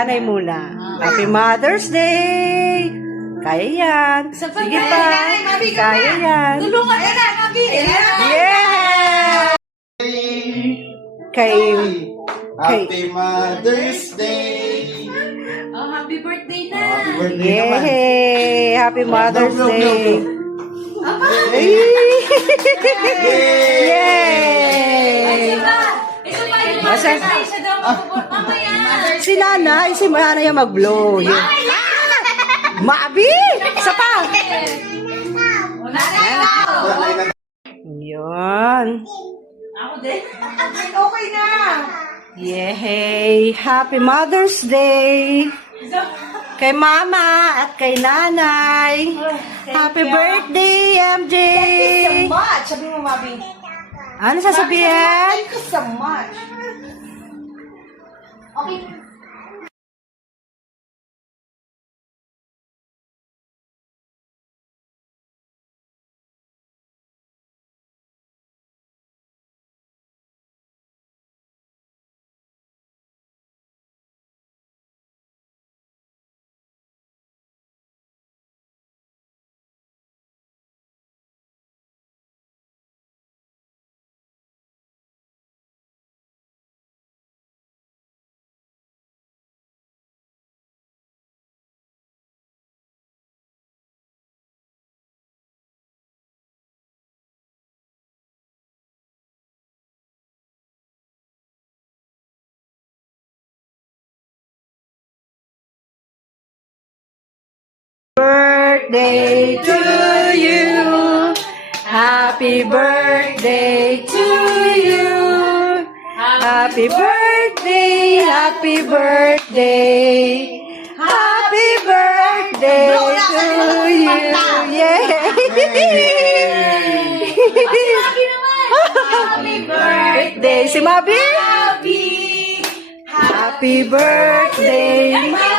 nanay muna. Happy Mother's Day! Kaya yan. Sige pa. Kaya yan. Tulungan ka na, Mabi. Yeah! Kay... Happy Mother's Day! Oh, happy birthday na. Happy birthday naman. Yay! Happy Mother's Blow, blow, Day! blow, blow. Yay! Ito pa yung Masa- birthday. Siya daw magpuport mamaya. Si nanay, si nanay yung mag-blow. Yun. Mabi! Isa pa! Wala na ako. Yun. Ako din. Okay na! Yay! Happy Mother's Day! Kay mama at kay nanay. Happy birthday, MJ! Thank you so much. Sabi mo, Mabi. Ano sasabihin? Thank you so much. Okay. Birthday to you. Happy birthday to you. Happy birthday, happy birthday. Happy birthday to you. Yay! Happy naman. Happy Birthday si Mabi. Happy. Happy birthday.